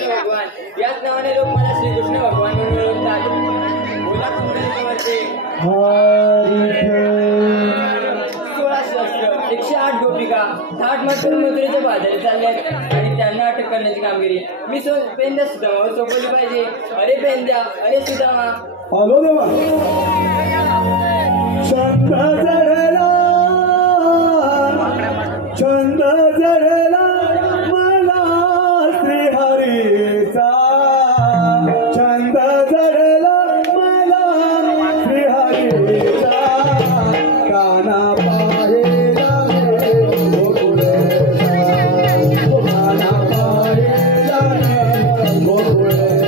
भगवान याच नावाने लोक मला श्रीकृष्ण भगवान म्हणून ओळखतात. बोला तुमचे 16 शस्त्र 108 गोपिका थाट मात्र मथुरेच्या बाजारी चालल्यात आणि त्यांना अटक करण्याची कामगिरी मी पेंद्या सुदामावर सोपवली पाहिजे. अरे पेंद्या, अरे सुदामा. आलो देवा. छंद जडला मला श्रीहरीचा. छंद जडला मला श्रीहरीचा. काना पाहेला गोकुळेचा. काना पाहेला गोकुळेचा. काना पाहेला गोकुळेचा.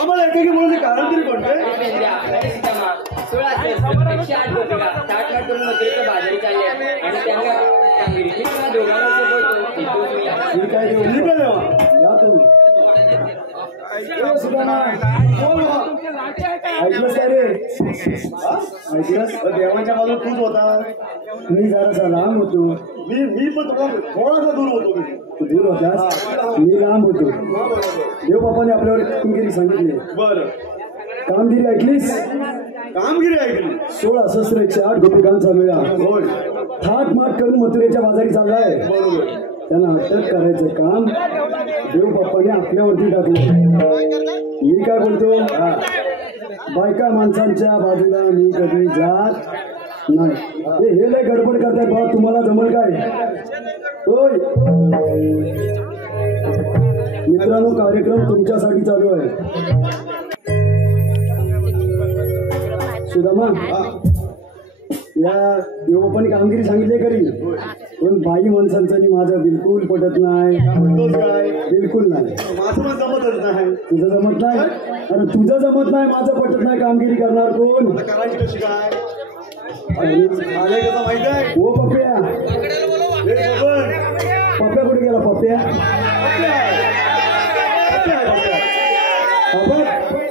आम्हाला एकाकी बोलायचे कारण तरी कोणते? 16 शस्त्र 108 गोपिका थाट मात्र मथुरेच्या बाजारी चालल्या आणि त्यांना कामगिरी मी तुम्हाला दोघांना सोबत काय देवा या तुम्ही. ऐकलंस काय रे? ऐकलंस देवाच्या बाजूला तूच होता. मी जरासा लांब होतो. मी पण थोडासा दूर होतो. दूर होतास, मी लांब होतो. देव बापाने आपल्यावर कामगिरी सांगितली. बरं, कामगिरी ऐकलीस? कामगिरी ऐकली. 16 शस्त्र 108 गोपिकांचा मेळा होय थाट माट करून मथुरेच्या बाजारी चाललाय. बरोबर, त्यांना अटक करायचं काम देव बाप्पाने आपल्यावरती टाकलं. मी काय बोलतो, बायका माणसांच्या बाजूला मी कधी जात नाही. हे लय गडबड करताय बाबा, तुम्हाला जमल काय? होय मित्रांनो, कार्यक्रम तुमच्यासाठी चालू आहे. सुदामा, या देवबापाने कामगिरी सांगितली खरी, पण बाई माणसांचं आणि माझं बिलकुल पटत नाही. बिलकुल नाही. माझं जमतच नाही. तुझं जमत नाही? अरे तुझं जमत नाही, माझं पटत नाही. कामगिरी करणार कोण? करायची कशी काय? माहित आहे हो पप्प्या. पप्प्या कुठे गेला? पप्प्या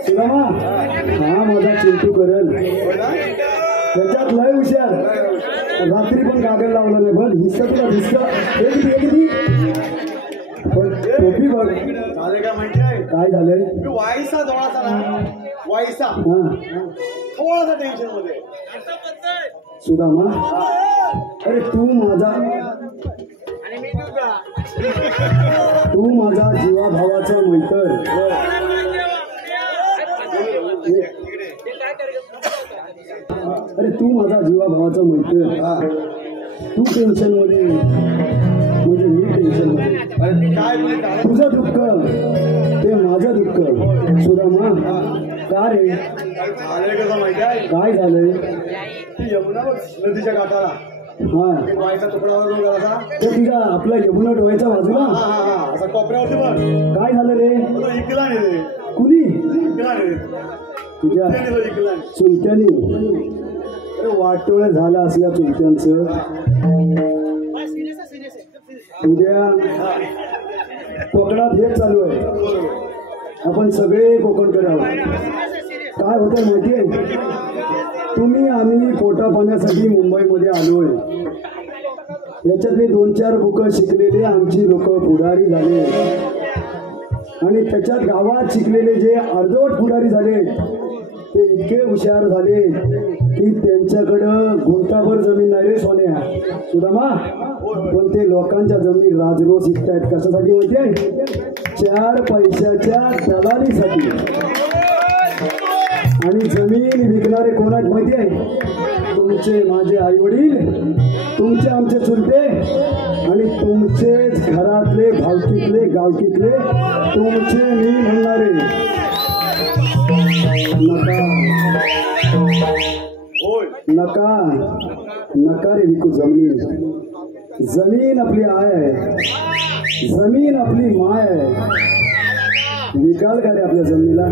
सुदामा, हा माझा चिंटू करेल. त्याच्यात लय हुशार. रात्री पण कागद लावलं नाही. बघ हिस्सा तुला हिस्सा टोपी बघ. झाले काय माहिती आहे? काय झालंय? वायसा थोडासा ना, वायसा थोडासा टेन्शन मध्ये. सुदामा, अरे तू माझा जीवा भावाचा मैत्र. अरे तू माझा जीवा भावाचा मैत्र. तू टेन्शन मध्ये म्हणजे मी टेन्शन मध्ये. तुझं दुःख ते माझं दुःख. सुदामा, का रे झालंय कसं माहिती आहे काय झालंय ती यमुना बघ नदीच्या काठाला हा बायचा तुकडावर जो असा तर तुझा आपला यमुना डोळ्याच्या बाजूला हा हा हा असा कोपऱ्यावरती बघ काय झालं रे तो इकला नाही रे कुणी इकला नाही रे तुझ्या त्याने तो इकला नाही चुलत्याने अरे वाटोळ झालं असल्या चुलत्यांचं उद्या कोकणात हेच चालू आहे आपण सगळे कोकणकडे आहोत काय होतं माहितीये तुम्ही आम्ही पोटा पाण्यासाठी मुंबईमध्ये आलोय याच्यातले 2-4 बुकं शिकलेले आमची लोक पुढारी झाले आणि त्याच्यात गावात शिकलेले जे अर्धवट पुढारी झाले ते इतके हुशार झाले की त्यांच्याकडं गुंठाभर जमीन नाही रे सोन्या सुदामा पण ते लोकांच्या जमिनी राजरोस विकतायत कशासाठी माहिती आहे 4 पैशाच्या दलालीसाठी आणि जमीन विकणारे कोणाच माहिती आहे तुमचे माझे आई वडील तुमचे आमचे चुलते आणि तुमचेच घरातले भावकीतले गावकीतले तुमचे मी म्हणणारे नका नका रे विकू जमीन जमीन आपली आय आहे जमीन आपली माय आहे विकाल का रे आपल्या जमिनीला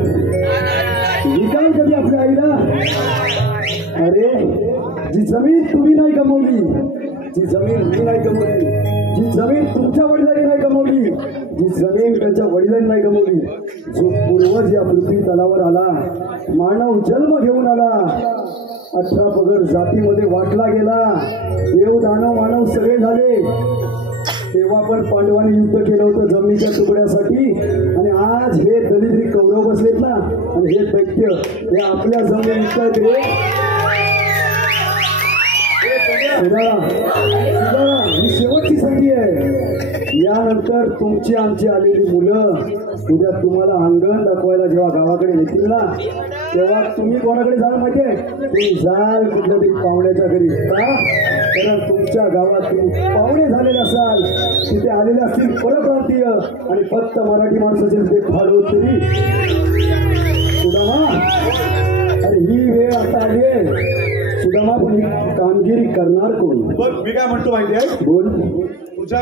विकाल कधी आपल्या आईला अरे जी जमीन तुम्ही नाही कमवली जी जमीन मी नाही कमवली जी जमीन तुमच्या वडिलांनी नाही कमवली जी जमीन त्यांच्या वडिलांनी नाही कमवली जो पूर्वज या पृथ्वी तलावर आला मानव जन्म घेऊन आला 18 पगड जातीमध्ये वाटला गेला देव दानव मानव सगळे झाले तेव्हा पण पांडवांनी युद्ध केलं होतं जमिनीच्या तुकड्यासाठी आणि आज हे दलित कौरव बसलेत ना आणि हे दैत्य हे आपल्या जमिनी विकतात रे ही शेवटची संधी आहे यानंतर तुमची आमची आलेली मुलं उद्या तुम्हाला अंगण दाखवायला जेव्हा गावाकडे येतील ना तेव्हा तुम्ही कोणाकडे जाल माहितीये तुम्ही जाल कुठल्या तरी पाहुण्याच्या घरी का कारण तुमच्या गावात तुम्ही पाहुणे झालेले असाल तिथे आलेले असतील परप्रांतीय आणि फक्त मराठी माणसाचे ते फाडो तरी सुदामा अरे ही वेळ आता आली आहे सुदामा पण ही कामगिरी करणार कोण बघ मी काय म्हणतो माहिती आहे बोल तुझ्या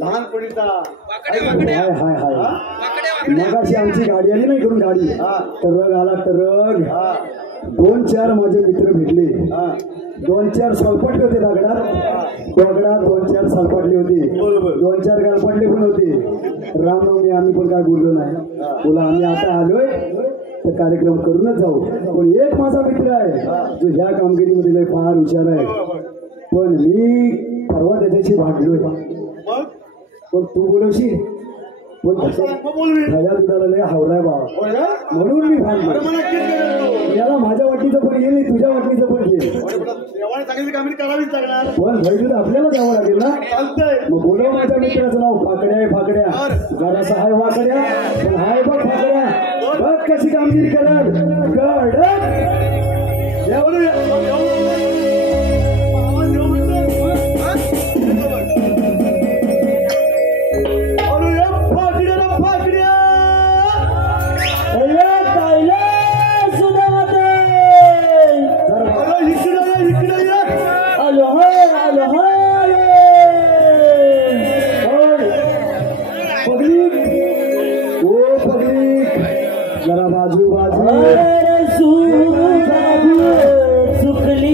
लहानपणीचा हाय हाय हाय मगाशी आमची गाडी आली नाही करून गाडी टरक आला टरक 2-4 माझे मित्र भेटले 2-4 सालपाटले होते दगडात 2-4 सालपाटले होते 2-4 गालपाटले पण होते रामनवमी आम्ही पण काय बोललो नाही बोला आम्ही आता आलोय तर कार्यक्रम करूनच जाऊ पण एक माझा मित्र आहे जो ह्या कामगिरीमध्ये लय फार हुशार आहे पण मी परवा त्याच्याशी भांडलोय पण तू बोलवशील पण खऱ्या दुधाला लय हावलाय बाबा म्हणून मी भांडलो याला माझ्या वाटणीचं पण घे तुझ्या वाटणीचं पण घे चांगली कामगिरी करावीच लागणार पण भैदूत आपल्याला द्यावं लागेल ना मग बोलव माझ्या मित्राचं नाव फाकड्या आहे फाकड्या जरासा हाय वाकड्या पण हाय बघ फाकड्या बघ कशी कामगिरी करणार जरा बाजू बाजू सुखली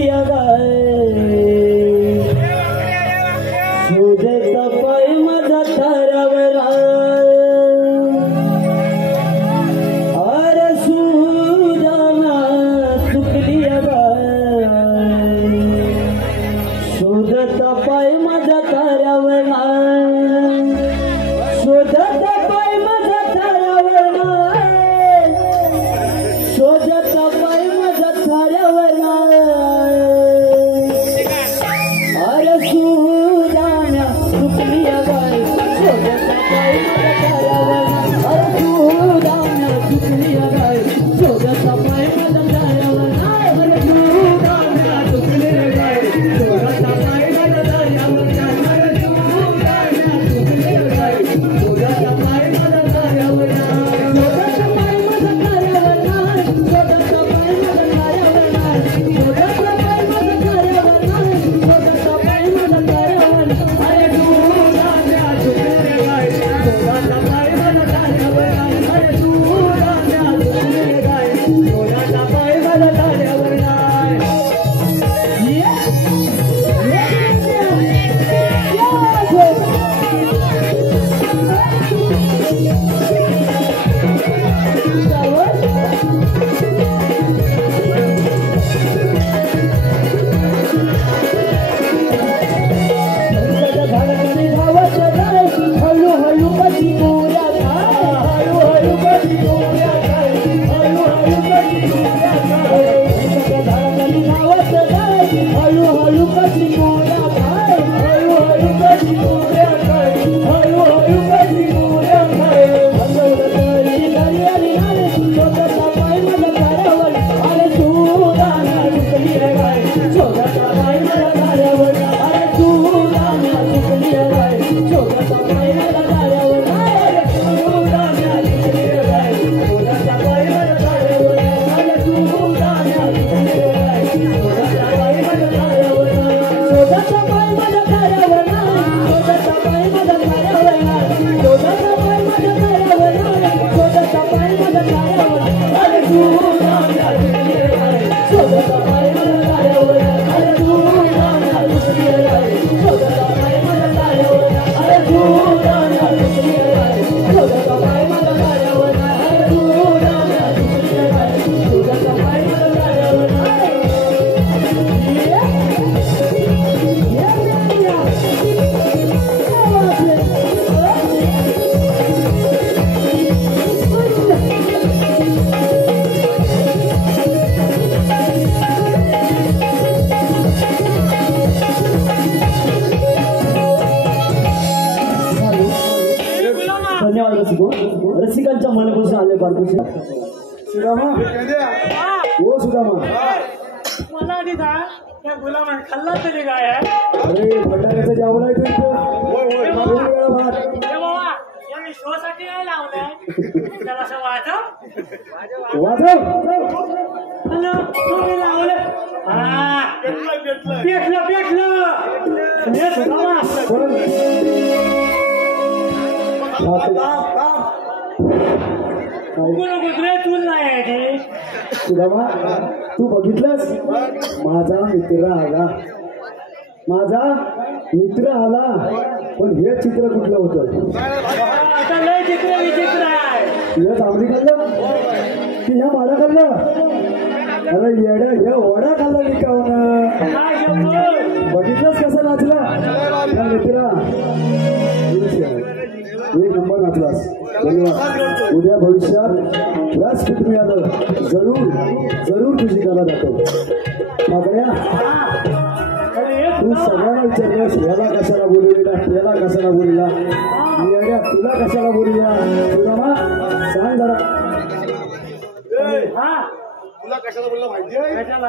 हळूहळू कशी मोऱ्या काय हळूहळू कशी मोऱ्या काय हळूहळू कशी मोऱ्या काय मंगळ तरी तरी आली नारे छोटासा पाय माझ्या दारावर अरे तू राना चुकली रे काय छोटासा पाय माझ्या दारावर अरे तू राना चुकली रे काय छोटासा पाय माझ्या दारावर अरे तू राना चुकली रे काय छोटासा पाय माझ्या दारावर अरे तू राना चुकली रे काय छोटासा पाय माझ्या दारावर छोटासा पाय माझ्या दारावर छोटासा पाय माझ्या दारावर छोटासा पाय माझ्या दारावर छोटासा पाय माझ्या दारावर अरे तू राना चुकली रे काय छोटासा पाय माझ्या दारावर अरे तू राना चुकली रे काय छोटासा पाय माझ्या दारावर अरे तू राना चुकली रे काय छोटासा पाय माझ्या दारावर अरे तू राना चुकली रे काय छोटासा पाय माझ्या दारावर धन्यवाद रसिकांच्या मनापासून आले बाळकुशी सुदामा हो सुदामा मला आधी सांग त्या गुलामान खाल्ला तरी काय आहे अरे भटाऱ्याचं जेवण आहे तुमचं दोन वेळा भात ए बाबा या मी शो साठी नाही लावलंय त्याला असं वाचव वाजव हॅलो तुम्ही लावलं हा पेटलं हे सुद्धा कोण? रे तू नाही आहे ती सुदामा तू बघितलंस माझा मित्र आला पण हे चित्र कुठलं होतं आता लय चित्र विचित्र आहे तुझ्या चांगली खाल्लं की ह्या माडा खाल्लं अरे येड्या हे ओढा खाल्ला मी का काय शपथ बघितलंस कसं नाचला त्या मित्रा एक नंबर नाचलास धन्यवाद उद्या भविष्यात व्यासपीठ मिळालं जरूर तुझी कला जातो मागण्या तू सगळ्यांना विचारलंस याला कशाला बोलवलेला याला कशाला बोलला येड्या तुला कशाला बोलला तुला मा सांग जरा हा तुला कशाला बोलला माहिती आहे कशाला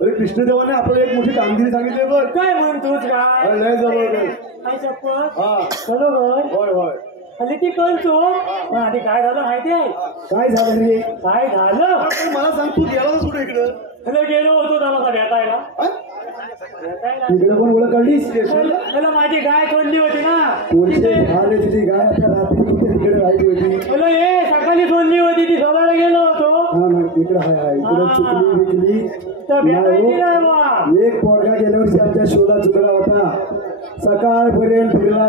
अरे कृष्णदेवाने आपल्याला एक मोठी कामगिरी सांगितली बघ काय म्हणतोस काय अरे लय जबरदस्त काय शपथ हा बरोबर होय होय खाली ती करतो पण आधी काय झालं माहिती आहे काय झालं रे काय झालं अरे मला सांग तू गेला ना कुठे इकडं त्याला गेलो होतो त्याला भेटायला हा? इकडे पण ओळख काढलीस त्याला माझी गाय सोडली होती ना पोरशे झाले तुझी गाय आता रात्री कुठे तिकडे राहिली होती बोलो हे सकाळी सोडली होती ती सोडायला गेलो होतो हा ना इकडे हाय इकडे चुकली विकली तर भेटायची नाही नाही हो. बा एक पोरगा गेल्या वर्षी आमच्या शोला चुकला होता सकाळपर्यंत फिरला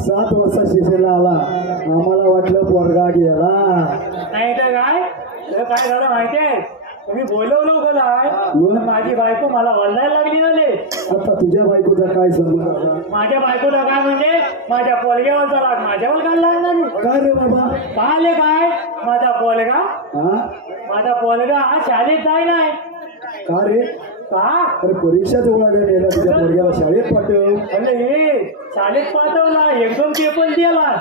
7 वाजता स्टेशनला आला आम्हाला वाटलं पोरगा गेला नाही तर काय तर काय झालं माहितीये तुम्ही बोलवलं काय माझी बायको मला वळायला लागली झाले आता तुझ्या बायकोचा काय संबंध आला? माझ्या बायकोला काय म्हणजे माझ्या पोलग्यावरचा राग माझ्यावर काय लागला नाही काय रे बाबा पाहिले काय माझा पोलगा हा शाळेत जाय नाही का रे का अरे परीक्षा जवळ आल्या नेला तुझ्या पोरग्याला शाळेत पाठव म्हणजे हे शाळेत पाठवला एकदम पेपर दिला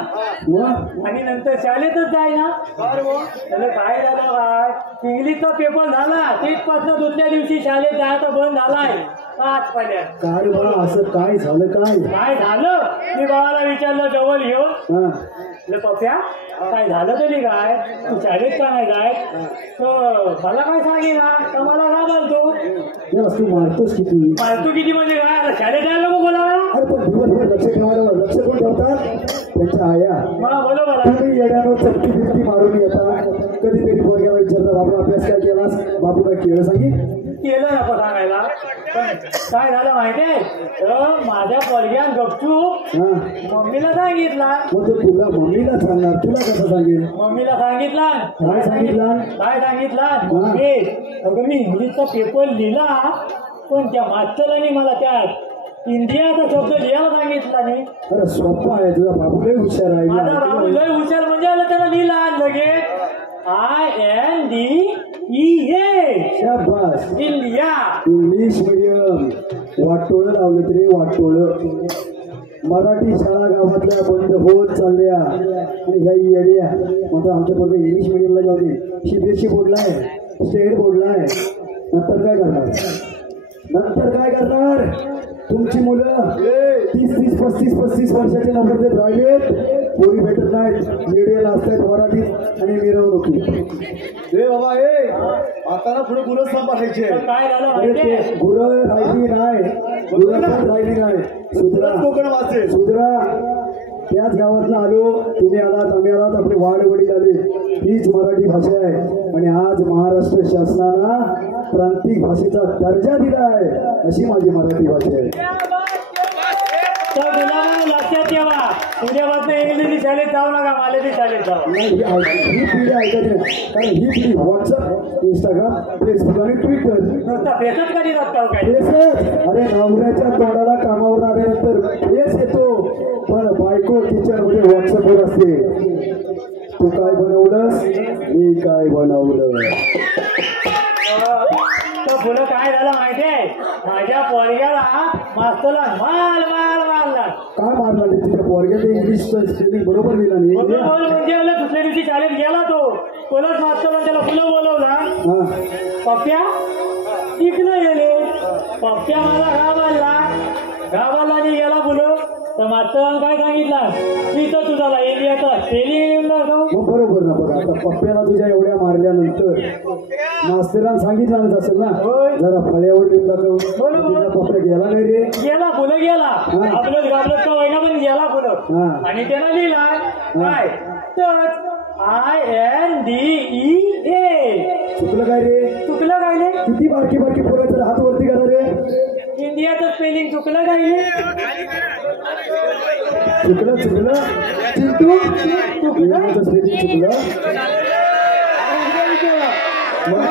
मग आणि नंतर शाळेतच जाय ना त्याला काय झालं काय इंग्लिशचा पेपर झाला तेच पासून दुसऱ्या दिवशी शाळेत जायचा बंद झालाय आज पहिल्या काय रे बाबा असं काय झालं काय काय झालं मी बाबाला विचारलं जवळ घेऊन हा पप्प्या काय झालं तरी काय तू शाळेत का नाही जाय तर मला काय सांगे ना तर मला सांगाल तो यार तू मारतोस किती तू किती म्हणजे काय आता शाळेत जायला नको बोलावा अरे पण दिवसभर लक्ष ठेवायला लक्ष कोण ठेवतात त्यांच्या आया मला बोलो मला तुम्ही येड्यानं चपटी बिपटी मारून येता कधी कधी पोरग्याला विचारता बाबू अभ्यास काय केलास बाबू काय केलं सांगितलं केलं नको सांगायला पण काय झालं माहितीये तर माझ्या पोरग्यान गपचूप हा मम्मीला सांगितला मग तो तुला मम्मीला सांगणार तुला कसं सांगेल मम्मीला सांगितला काय सांगितलं काय सांगितला मम्मी अगं मी इंग्लिशचा पेपर लिहिला पण त्या मास्तरांनी मला त्यात इंडियाचा शब्द लिहायला सांगितला नाही अरे सोपा आहे तुझा बाबू लय हुशार आहे माझा बाबू लय हुशार म्हणजे आला त्याला लिहिला लगेच INDEA शाबास इंडिया. इंग्लिश मीडियम वाटोळं लावलं तरी वाटोळं मराठी शाळा गावातल्या बंद होत चालल्या आणि ह्या येड्या मात्र आमच्या पोरं इंग्लिश मीडियमला जाऊ दे CBSE बोर्डला आहे स्टेट बोर्डला आहे नंतर काय करणार तुमची मुलं 30-35 वर्षाचे नंबर देत राहिलेत पोरी भेटत नाहीत मीडियाला असतात मराठीत आणि मिरवणुकी ए बाबा ए आता ना पुढे गुरं सांभाळायचे काय झालं अरे माहितीये? ते गुरं राहिली नाही कोकण वाचते सुधरा त्याच गावातनं आलो तुम्ही आलात आम्ही आलात आपले वाडवडील आले हीच मराठी भाषा आहे आणि आज महाराष्ट्र शासनानं प्रांतिक भाषेचा दर्जा दिला आहे अशी माझी मराठी भाषा आहे तर मुलांना लक्षात ठेवा उद्यापासून इंग्लिश शाळेत जाऊ नका मराठी शाळेत जाऊ. ही पिढी ऐकत नाही कारण ही पिढी व्हॉट्सअप इंस्टाग्राम फेसबुक आणि ट्विटर नुसता फेसच कधी जातात काय अरे नवऱ्याच्या तोंडाला कामावर आल्यानंतर फेस येतो पण बायको टीचर म्हणजे व्हॉट्सअपवर असते तू काय बनवलंस मी काय बनवलं तर पुढं काय झालं माहितीये माझ्या पोरग्याला मास्तरला मारला काय मारला रे तुझ्या पोरग्याचं इंग्लिश स्पेलिंग बरोबर लिहिला नाही म्हणजे दुसऱ्या दिवशी शाळेत गेला तो कोणच मास्तरला त्याला फुलं बोलवला हा पप्प्या इकडं गेले पप्प्या मला गावाला आणि गेला बोलो तर मास्तरानं काय सांगितलं मी तर तुझा इंडियाचा स्पेलिंग येऊन दाखव. मग बरोबर ना बघा आता पप्प्याला तुझ्या एवढ्या मारल्यानंतर मास्तरानं सांगितलं असेल ना जरा फळ्यावर लिहून दाखव तुझा पप्प्या गेला नाही रे गेला फुलं गेला आपलं गाबलं का वैना पण गेला फुलं आणि त्यानं लिहिला काय तर INDEA. चुकलं काय रे चुकलं काय रे किती बारकी पोरं तर हात वरती करा रे इंडियाचं स्पेलिंग चुकलं काय रे चुकलं चिंटू इंग्लिशचं स्पेलिंग चुकलं मग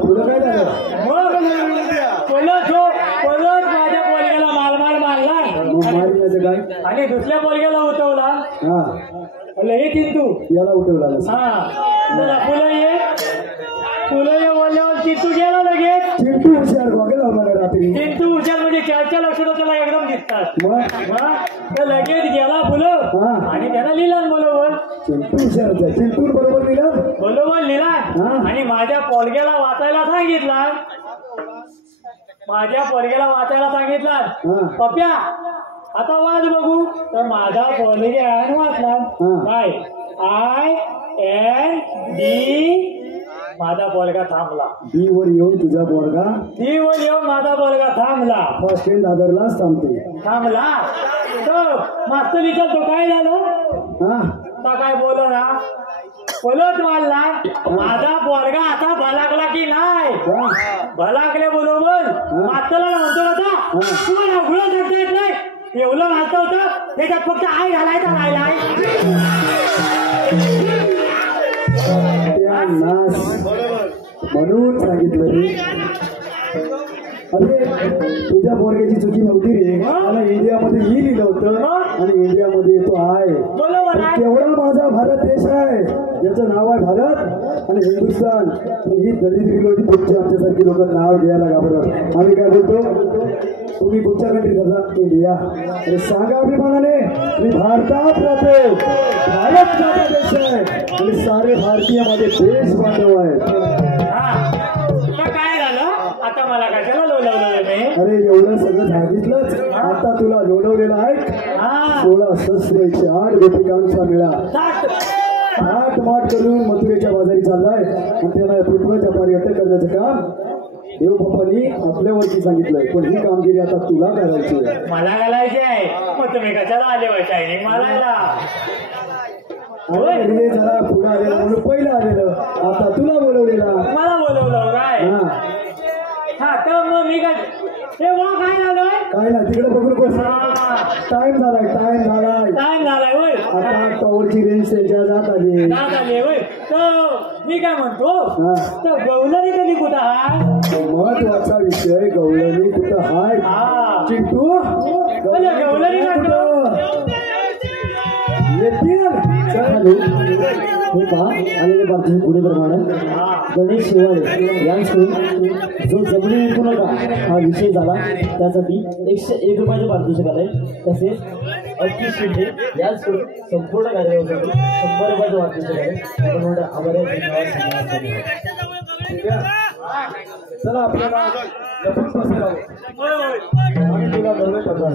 पुढं काय झालं पलट माझ्या पोरग्याला मारला मग मारण्याचं काय आणि दुसऱ्या पोरग्याला उठवला हा हे चिंटू याला उठवला हा चला फुलं ये बोलल्यावर चिंटू गेला लगेच चिंटू हुशार बघायला लावणार रात्री चिंटू हुशार म्हणजे चारच्या लक्षात त्याला एकदम दिसतात मग तर लगेच गेला फुलं आणि त्यानं लिहिला बरोबर चिंटू हुशारच आहे चिंटू बरोबर लिहिलं बरोबर लिहिला आणि माझ्या पोरग्याला वाचायला सांगितला पप्प्या आता वाच बघू तर माझा पोरग्यान वाचला काय IND माझा पोरगा थांबला डी वर येऊन तुझा पोरगा डी वर येऊन माझा पोरगा थांबला फर्स्ट एंड दादरलाच थांबला तर मास्तर विचारतो काय झालं हा काय बोल ना बोलत मारला माझा पोरगा आता भलाकला की नाही भलाकले बरोबर मास्तरला म्हणतो होता तुम्हाला उघडं करता येत नाही एवढं मारतं होतं त्याच्यात फक्त आई घालायचा राहिलाय म्हणून सांगितलं रे अरे तुझ्या पोरग्याची चुकी नव्हती रे मला इंडियामध्ये ही लिहिलं होतं आणि इंडियामध्ये तो आहे केवढा माझा भारत देश आहे ज्याचं नाव आहे भारत आणि हिंदुस्थान ही दलित विरोधी पक्ष आमच्यासारखी लोक नाव घ्यायला घाबरत आम्ही काय बोलतो तुम्ही कुठच्या कंट्रीत जाता इंडिया अरे सांगा अभिमानाने मी भारतात राहतो भारत माझा देश आहे आणि सारे भारतीय माझे देश बांधव आहेत काय झालं आता मला कशाला लोलवलं मी अरे एवढं सगळं सांगितलंच आता तुला लोलवलेलं आहे 16 शस्त्र 108 गोपिकांचा मेळा माट करून मथुरेच्या बाजारी चाललाय आणि त्याला पृथ्वीच्या पारी अटक करण्याचं काम देवबापांनी आपल्यावरती सांगितलंय पण ही कामगिरी आता तुला करायची आहे मला घालायची आहे मग तुम्ही कशाला आले शायनिंग मारायला अरे जरा पुढे आलेलं म्हणून पहिलं आलेलं आता तुला बोलवलेला मला बोलवलं काय हा तर मग मी काय हे वा काय झालंय काय ना तिकडे बघून बस टाइम झालाय होय आता टॉवरची रेंज त्यांच्या जात आली होय तर मी काय म्हणतो तर गवलनी कधी कुठं हाय महत्वाचा विषय गवळणी कुठं हाय चिंटू गवलनी येतील हे पहा आलेले पार्थिव पुढे प्रमाणे गणेश शिवाळे यांकडून जो जमिनी विकू नका हा विषय झाला त्यासाठी 101 रुपयाचे पारितोषिक आलंय. तसेच अक्की शिंदे यांकडून संपूर्ण कार्यक्रमासाठी 100 रुपयाचे पारितोषिक आले. आपण म्हणतो आभार आहे. चला आपल्याला लपून बसायला हवं. आम्ही तुला गरज करतो.